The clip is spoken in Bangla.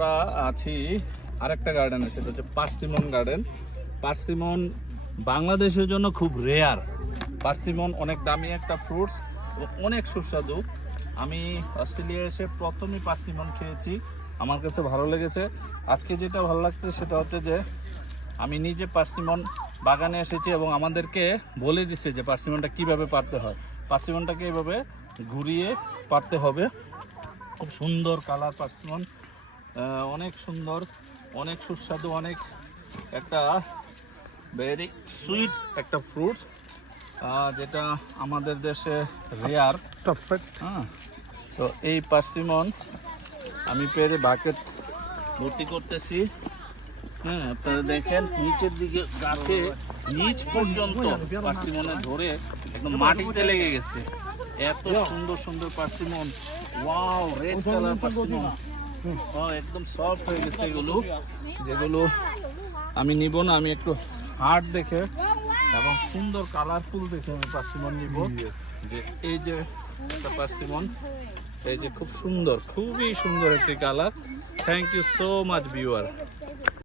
আমরা আছি আরেকটা গার্ডেনে, সেটা হচ্ছে পার্সিমন গার্ডেন। পার্সিমন বাংলাদেশের জন্য খুব রেয়ার। পার্সিমন অনেক দামি একটা ফ্রুটস, অনেক সুস্বাদু। আমি অস্ট্রেলিয়া এসে প্রথমই পার্সিমন খেয়েছি, আমার কাছে ভালো লেগেছে। আজকে যেটা ভালো লাগছে সেটা হচ্ছে যে আমি নিজে পার্সিমন বাগানে এসেছি এবং আমাদেরকে বলে দিচ্ছে যে পার্সিমনটা কিভাবে পারতে হয়। পার্সিমনটাকে এভাবে ঘুরিয়ে পারতে হবে। খুব সুন্দর কালার পার্সিমন, অনেক সুন্দর, অনেক সুস্বাদু, অনেক একটা ভেরি সুইট একটা ফ্রুটস, যেটা আমাদের দেশে রেয়ার। হ্যাঁ, তো এই পার্সিমন আমি পেরে বাকেট ভর্তি করতেছি। হ্যাঁ, আপনারা দেখেন নিচের দিকে গাছে নিচ পর্যন্ত পার্সিমনে ধরে একদম মাটিতে লেগে গেছে। এত সুন্দর সুন্দর persimmon, wow, red colour persimmon, একদম সফট হয়ে গেছে এগুলো। যেগুলো আমি নিব না, আমি একটু হার্ড দেখে এবং সুন্দর কালারফুল দেখে আমি পার্সিমন নিব। যে এই যে একটা পার্সিমন, এই যে খুব সুন্দর, খুবই সুন্দর একটি colour. Thank you so much viewer.